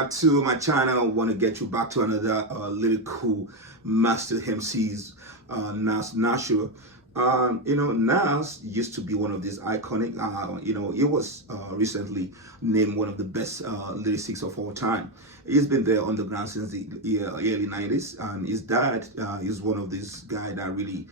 back to my channel. I want to get you back to another lyrical master MCs, NAS Nashua. NAS used to be one of these iconic, it was recently named one of the best lyricists of all time. He's been there on the ground since the early 90s, and his dad is one of these guys that really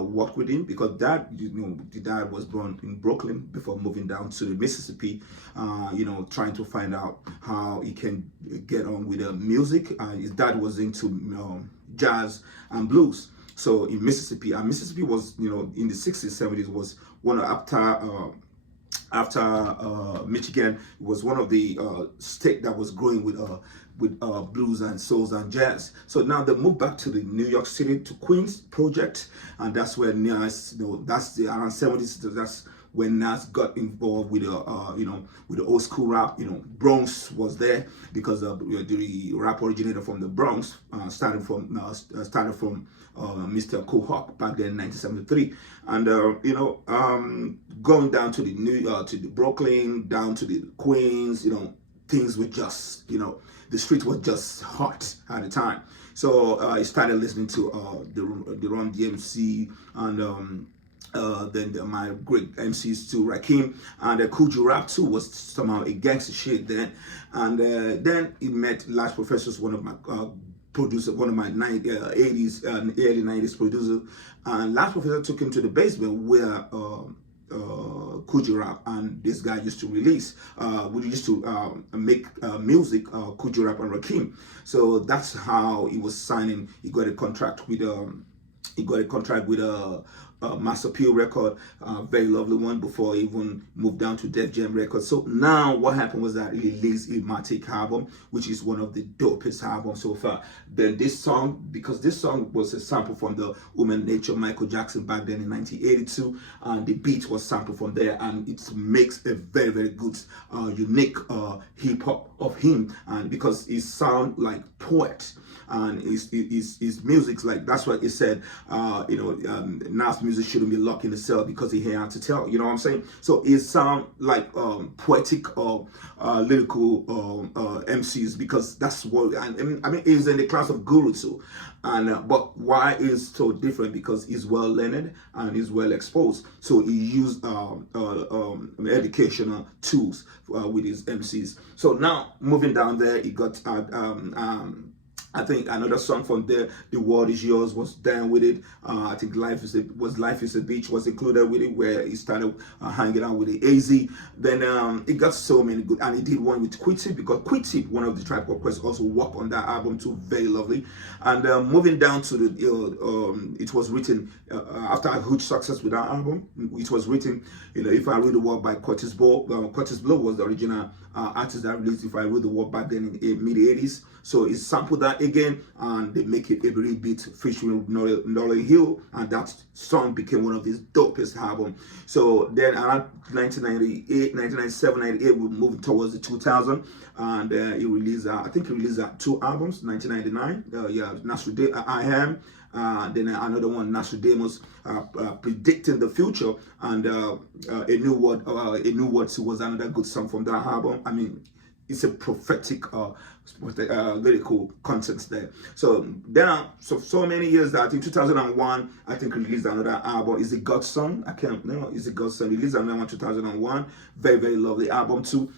worked with him, because the dad was born in Brooklyn before moving down to the Mississippi, trying to find out how he can get on with the music. His dad was into jazz and blues. So in Mississippi, and Mississippi was, in the 60s, 70s, was one of, after Michigan, was one of the state that was growing with blues and souls and jazz. So now they moved back to the New York City, to Queens project, and that's where NAS, that's the around 70s. That's when NAS got involved with with the old school rap. Bronx was there because the rap originator from the Bronx, started from Mr. Cool Hawk back then in 1973, and going down to the to the Brooklyn, down to the Queens, things were just, the street was just hot at the time. So I started listening to the Run DMC, and then my great MCs too, Rakim, and Cool Rap too was somehow a gangster shit then. And then he met Last Professors, one of my producer, one of my 80s and early 90s producer, and Last Professor took him to the basement where Cool Rap and this guy used to release, we used to make music, Cool Rap and Rakim. So that's how he was signing. He got a contract with Master P record, very lovely one, before he even moved down to Def Jam Records. So now what happened was that he released Ilmatic album, which is one of the dopest albums so far. Then this song, because this song was a sample from the Human Nature Michael Jackson back then in 1982, and the beat was sampled from there, and it makes a very, very good, unique hip hop of him, and because he sound like poet. And his music's like, that's what he said, Nas music shouldn't be locked in the cell because he had to tell, you know what I'm saying? So it sound like poetic or lyrical MCs, because that's what, I mean, he's in the class of guru too. And but why is so different? Because he's well learned and he's well exposed. So he used educational tools with his MCs. So now moving down there, he got I think another song from there, The World Is Yours, was down with it. I think Life is a Beach was included with it, where he started hanging out with the AZ. Then it got so many good, and he did one with Quitty, because Quitty, one of the Tribe Called Quest, also worked on that album too, very lovely. And moving down to the, it was written after a huge success with that album. It was written, If I Read the World by Curtis Blow. Curtis Blow was the original artist that released If I Read the World back then in mid-80s. So he sampled that again, and they make it every beat featuring Nolly Hill, and that song became one of his dopest albums. So then around 1998, 1997, 98, we moved towards the 2000, and he released, I think he released 2 albums, 1999, Nasruddin, I Am, then another one, Nostradamus, Predicting the Future, and A New Word was another good song from that album. I mean, it's a prophetic lyrical context there. So then, so many years that in 2001, I think he released another album. Is it God's Son? I can't know. Is it God's Son? He released another one 2001. Very, very lovely album too.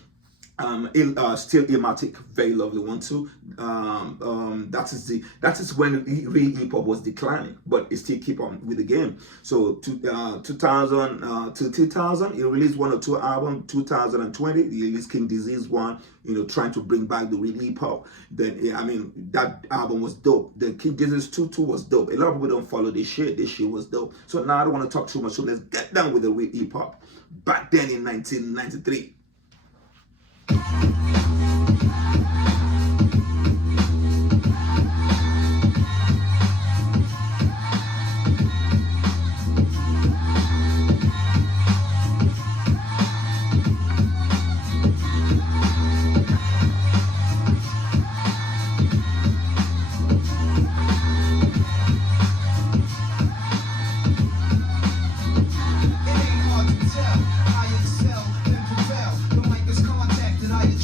Still Ilmatic, very lovely one too. That is when real hip hop was declining, but it still keep on with the game. So 2000 to 2000, he released 1 or 2 albums. 2020, he released King Disease one, trying to bring back the real hip hop. Then I mean, that album was dope. Then King Disease 2 was dope. A lot of people don't follow this shit. This shit was dope. So now I don't want to talk too much. So let's get down with the real hip hop. Back then in 1993.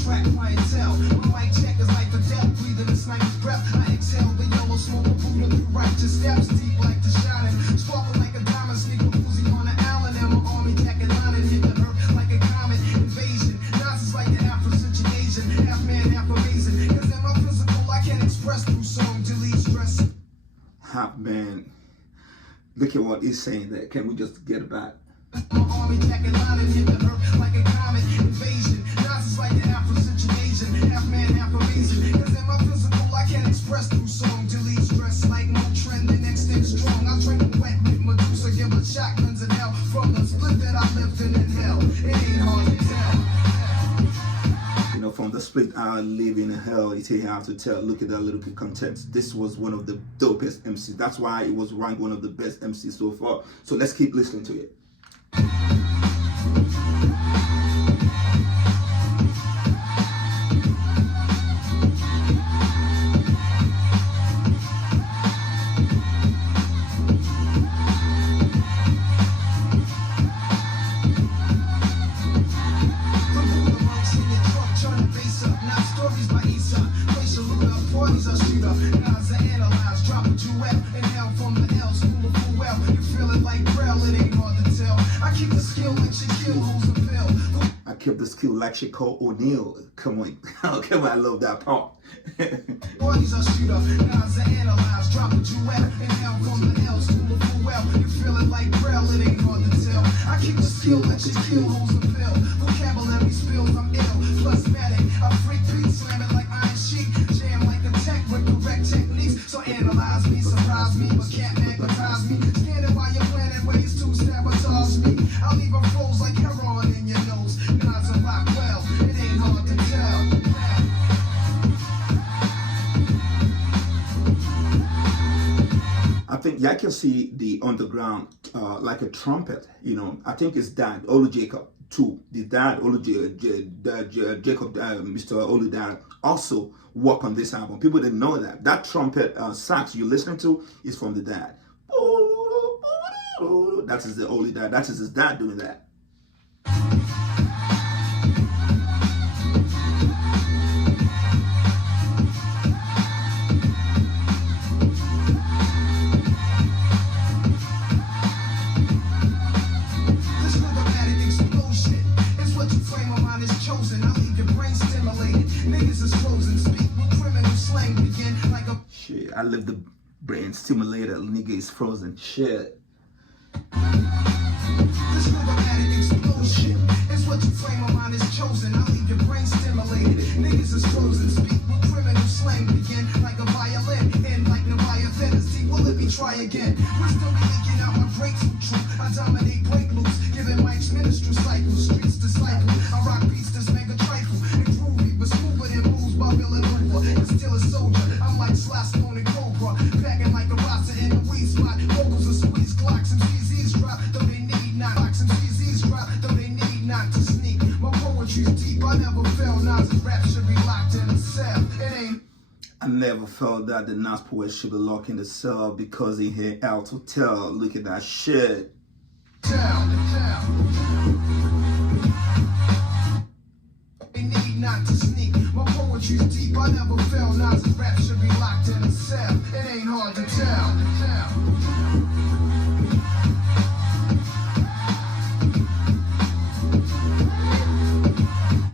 Track Look at what he's saying there. Can we just get it back? My army jacket line and hit the earth like a comet invasion. NAS is like the Afro-Central Asian, half man, half amazing. Cause in my physical, I can't express through song. Delete stress like no trend, the next thing strong. I drink wet with Medusa, give her shotguns in hell. From the split that I lived in hell, it ain't hard to tell. You know, from the split I live in hell, it ain't hard to tell. Look at that little bit context. This was one of the dopest MCs. That's why it was ranked one of the best MCs so far. So let's keep listening to it. I kept the skill like Shaquille O'Neal. Come on, come on, I love that part. Bodies are shooter, knives are analyzed, drop a duet, and hell from the L, school of full well. You feel it like Braille, it ain't hard to tell. I keep the skill like Shaquille holds a pill. Vocabulary spills, I'm ill, plasmatic. I freak beat, slam it like iron sheet, jam like a tech with correct techniques. So analyze me, surprise me, but can't magnetize me. Standing while you're planning ways to sabotage me. I'll leave a froze like heroin in your nose. Knives and rock well, it ain't hard to tell. I think I can see the underground like a trumpet. You know, I think his dad, Olu Jacob, too. The dad, Jacob, Mr. Olu dad, also work on this album. People didn't know that. That trumpet sax you're listening to is from the dad. That is the Olu dad. That is his dad doing that. Shit, I live the brain stimulator. Nigga is frozen. Shit. This rhythmatic explosion is what you frame of mind is chosen. I leave your brain stimulated. Niggas is frozen. Speak with criminal slang begin like a violin. And like Leviathan, see, will it be try again? Wisdom be leaking out my breakthrough truth. I dominate break loops, giving Mike's ministry cycles. Streets disciple. I rock beats, this mega trifle. And groovy, but smoother than moves by Villanova. And still a soldier. I'm like Slash Stone and Cobra. Packing like a Rasta in the weed spot. Vocals are squeeze, clocks and CZs drop. Though they need not. Clocks and CZs drop. Though they need not to sneak. My poetry's deep. I never felt Nas and rap should be locked in a cell. It ain't. I never felt that the Nas poet should be locked in the cell because he had out to tell. Look at that shit. They need not to sneak. My poetry's deep. I never felt Nas and rap should be locked in a cell. It ain't hard to tell.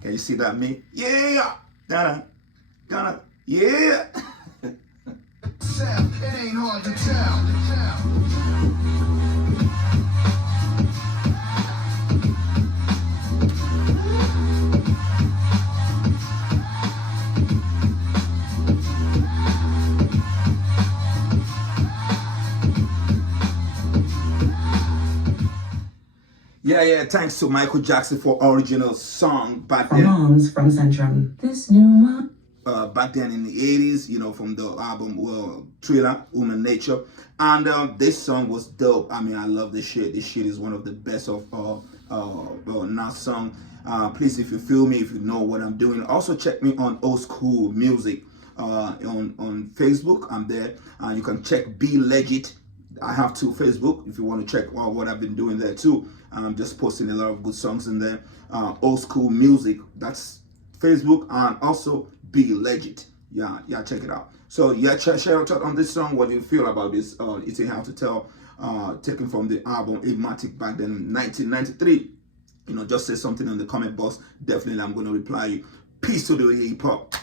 Can you see that me? Yeah! Gonna, yeah! It ain't hard to tell. Yeah, thanks to Michael Jackson for original song back then. Moms from Centrum. This new mom. Back then in the 80s, you know, from the album Thriller, Human Nature. And this song was dope. I mean, I love this shit. This shit is one of the best of Nas song. Please, if you feel me, if you know what I'm doing, also check me on Old School Music on Facebook. I'm there. You can check Be Legit. I have two Facebook if you want to check what I've been doing there too. I'm just posting a lot of good songs in there. Old School Music, that's Facebook, and also Be Legit. Yeah, check it out. So yeah, share your thought on this song. What do you feel about this? It's a How to Tell, taken from the album Igmatic back then in 1993. You know, just say something in the comment box. Definitely, I'm going to reply you. Peace to the hip hop.